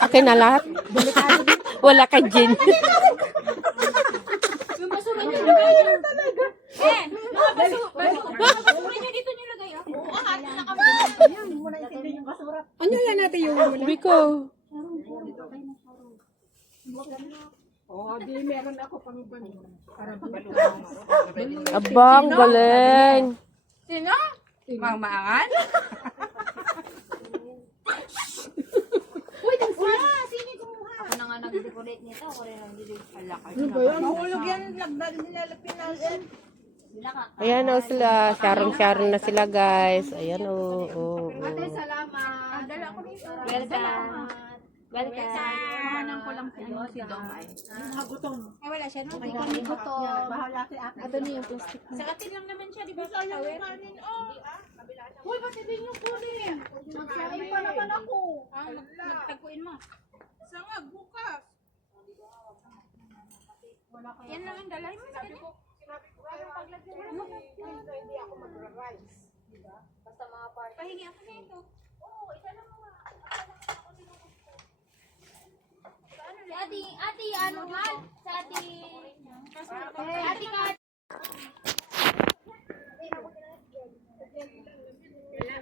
Akin na lahat. Wala kay Jin. Yung basura nyo lagay. Talaga. Mga basura nyo dito nyo lagay. Oo, hati na kami. Hindi mo naintindi yung basura. Ano yan natin yung muna? Biko. Oh, di meron ako pang para Abang, galing. Sino? Mang Maangan? Uy, wala! Sino yung kumuha? Ako na nga nag-decorate nito. Ako rin ang nag-decorate. Ano ba yan? Mahulog yan. Lagdag nilalapin natin. Ayan o sila. Sharon na sila guys. Ayan o. Ate, salamat. Dala ko nito. Welcome. Kumanan ko lang si Domay. Ay, wala siya. No? May kami gutom. Bahala si Ate. Ito na yung plastic. Sa atin lang naman siya, di ba? Sa yung kanin. Uy, ba't hindi nyo kunin? Nagsain pa naman ako. Nagtaguin mo. Sangag, bukas. Yan lang ang dalay mo. Sabi ko, Hindi ako magra-rice. basta mga party. Pahingi ako na ito. Oo, isa lang mga. Ate, ano nga? Sa ate nga.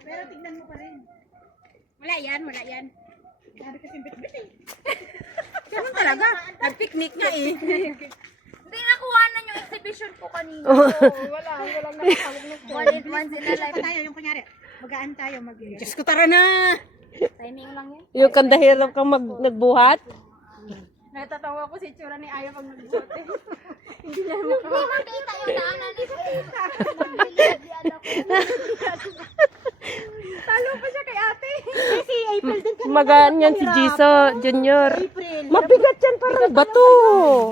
Pero tignan mo pa rin. Wala yan. Sabi kasi bit-bit eh. Ganun talaga. Nag-picnic nga eh. Hindi nakuha na yung exhibition ko kanina. Walang nakakawag na. Once in a life. Tayo, yung kunyari, magaan tayo, Diyos ko, tara na! Timing lang yan. Yung kanda hirap kang nagbuhat. Natatawa ko si Tsura ni Aya pag nagbuhat eh. Hindi makita yung daanan ni Talo pa siya kay ate. Si April din kanina. Magaan yan si Jiso Junior. April. Mabigat yan parang bato.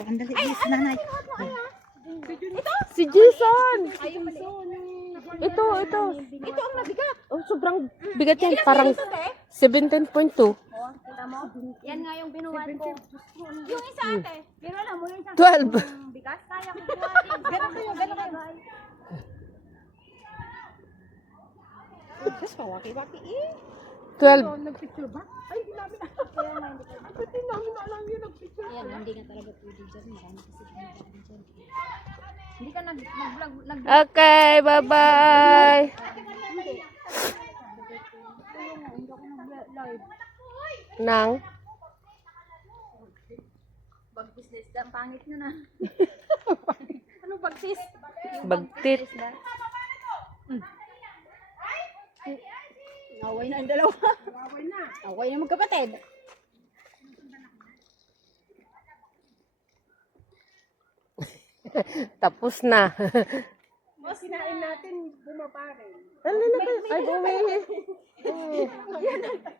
Ang dali, yes, nanay. Si Jason. Ayun pala. Ito. Ito ang mabigat. Oh, sobrang bigat yan. Parang 17.2. Kita mo? Yan nga yung binuhat ko. Yung isa ate. Pero alam mo yung isang 12. bigas. Kaya ko buhatin. Ganun kayo. Diyos ko, waki-waki eh. 12. Nagpicture ba? Ay, hindi namin alam. Hindi namin alam yun, nagpicture. Yan, hindi ka talaga pwede dyan. Marami kasi pinagdaan dyan. Hindi ka nag-vlog. Okay, bye-bye. Nang? Bag business lang. Pangit nyo na. Ano bagsis? Bagtit. Naway na ang dalawa. Naway na magkapatid. Tapos na. Mas sinain natin, bumaba rin. Ano na kayo? Ay, umihi.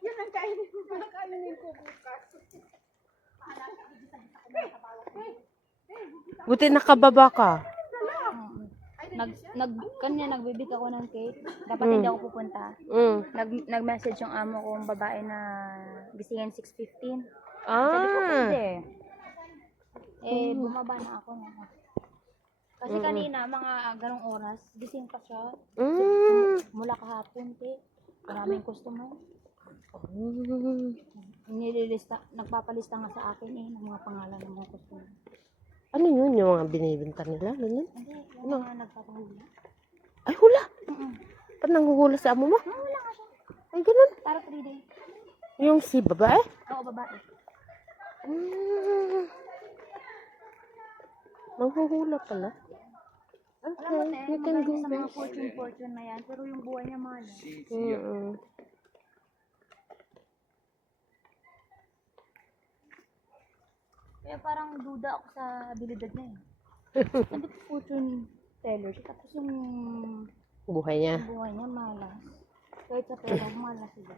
Yan ang kainin ko bukas. Buti nakababa ka. Nagbibig ako ng cake. Dapat hindi ako pupunta. Nag-message yung amo ko, yung babae na gisingin 6:15. Sabi ko, pwede. Bumaba na ako. Kasi kanina, mga ganong oras, gising pa siya. Mula kahapon, maraming customer. Nagpapalista nga sa akin ng mga pangalan ng mga customer. Ano yun? Yung mga binibenta nila? Ganyan? Hindi, yung mga nagpapahula. Ay, hula. Ba't nanghuhula sa amo mo? Wala nga siya. Ay, ganun. Para 3 days. Yung si babae? Oo, babae. Manghuhula pala. Alam mo, Okay, you can magaling go sa mga guys. fortune na yan. Pero yung buhay niya mahal. Kaya parang duda ako sa abilidad niya eh. Sabi ko fortune teller siya. Tapos yung Buhay niya. buhay niya malas. Kahit sa pera, malas siya.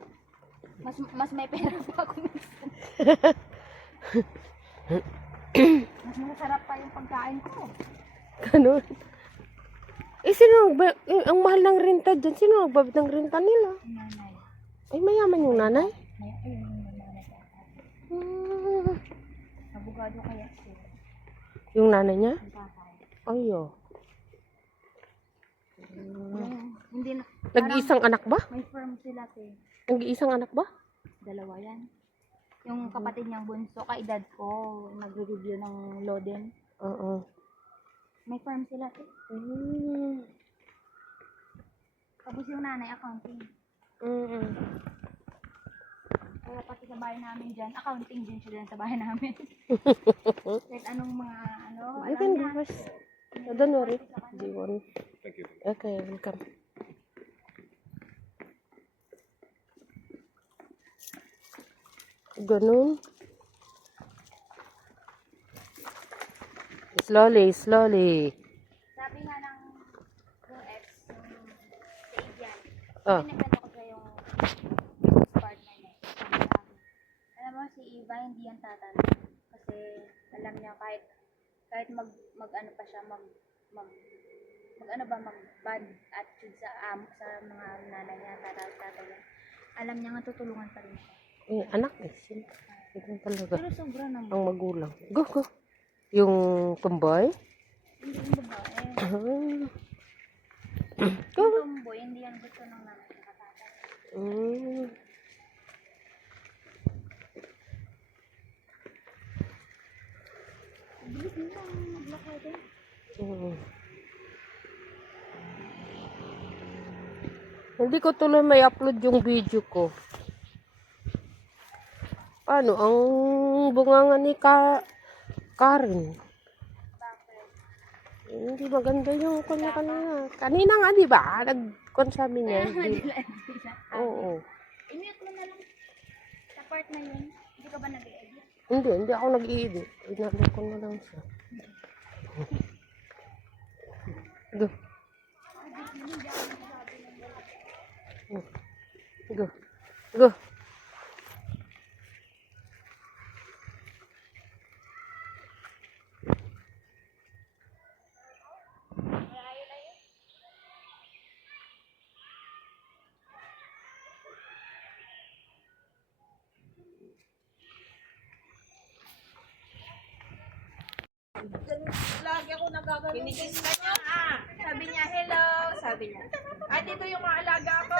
Mas may pera pa ako minsan. Mas masarap pa yung pagkain ko. Ganun. Eh, sino ang mahal ng renta dyan? Sino nagbayad ng renta nila? Nanay. Ay, mayaman yung nanay. Ayun yung nanay ko. Abogado kaya siya. Yung nanay niya? Ang tatay. Ayo. Hindi na. Nag-iisang anak ba? May firm sila te. Nag-iisang anak ba? 2 yan. Yung kapatid niyang bunso, kaedad ko, nagre-review ng Loden. Oo. May firm sila. Mm. Tapos yung nanay, accounting. Mm. Kaya pati sa bahay namin dyan, accounting din siya dyan sa bahay namin. Kahit anong mga, You alam can niya. go first. Don't worry. Do you want? Okay, welcome. Ganun. Slowly, slowly. Sabi nga ng yung ex, yung si Adrian, Oh. pinagkano ko sa yung business partner niya. Sabi niya, alam mo, si Eva hindi yan tatanong. Kasi alam niya kahit mag ano pa siya, mag bad attitude sa mga nanay niya, tatay niya. Alam niya nga tutulungan pa rin siya. Eh, anak eh. Ganun talaga. Pero sobra naman. Ang magulang. Go, go. Yung tomboy? Hindi yung babae. Go. Yung tomboy, hindi yan gusto ng nanay sa tatay. Mm. Bilis nila ang maglakay din. Mm. Hindi ko tuloy may upload yung video ko. Paano? Ang bunganga ni Karen. Bakit? Hindi maganda yung kanya-kanya. Kanina nga, di ba? Nag-con sabi niya. Oo. I-mute mo na lang sa part na yun. Hindi ka ba nag-edit? Hindi ako nag-i-edit. Inabot ko na lang siya. Go. Go. Go. Lagi ako nagagano. Kinikis ka niya Sabi niya, hello. Sabi niya, dito yung mga alaga ko.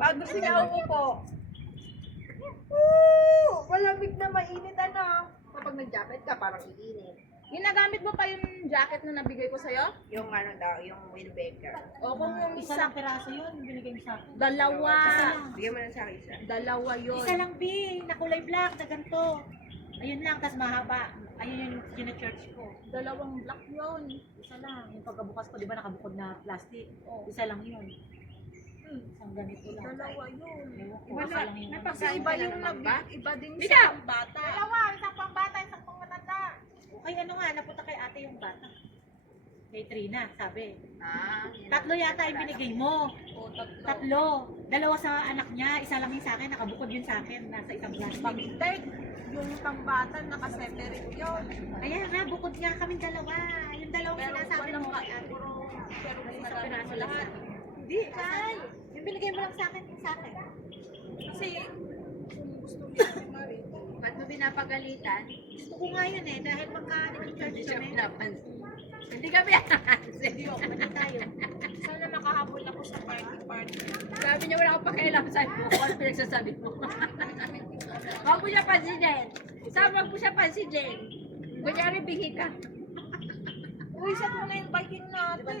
Pag gusto niya umupo. Malamig na mainit ano. Kapag nag-jacket ka, parang iinit. Ginagamit mo pa yung jacket na nabigay ko sa'yo? Yung ano daw, yung windbreaker. O kung yung Isa lang piraso yun, binigay mo sa akin. dalawa. Bigyan mo na sa akin isa. Dalawa yun. Isa lang, B, na kulay black, na ganito. Ayun lang, tas mahaba. Ayun yung gina-church ko. Dalawang black yun. Isa lang, yung pagkabukas ko, di ba nakabukod na plastic? Oh. Isa lang yun. Isang ganito lang. Dalawa yun. Ewan ko, Iba isa na, lang yun. Kasi iba yung iba din Bida! sa bata. isang pang bata, isang pang matanda. Ay, ano nga, napunta kay ate yung bata. Kay Trina, sabi. Yun. Tatlo yata yung binigay mo. O, tatlo. Tatlo. Dalawa sa anak niya, isa lang yung sa akin, nakabukod yun sa akin, nasa isang plastic. Pag-take, yung pambata nakaseparate yun. Kaya nga, bukod nga kami dalawa. Yung dalawang sinasabi mo kay ate. Pero Isang marami piraso lahat. lahat. Hindi, ay. Yung binigay mo lang sa akin, yung sa akin. Kasi, kung gusto niya ni Marito, Ba't mo pinapagalitan? Gusto ko nga yun eh, dahil magka nag-church Hindi siya kami. pinapansin. Hindi ka pinansin. Hindi tayo. sana makahabol ako sa party. Sabi niya, wala akong pakialam sa mo. Kung ano pinagsasabi mo. Huwag mo siya pansinin. Huwag mo siya pansinin. Kunyari, bingi ka. Uy, saan mo na yung biking natin?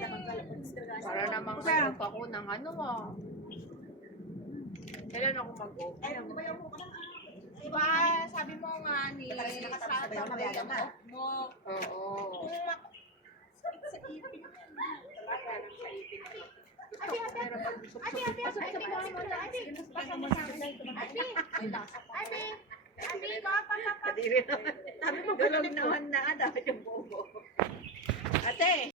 Para namang mag-off ako ng ano mo. Kailan ako mag-off? Diba, sabi mo nga ni sa tabi ang off mo. Oo. Kung sa ipin yan. Sabi mo, ganun naman na. Dapat yung bobo. Ate,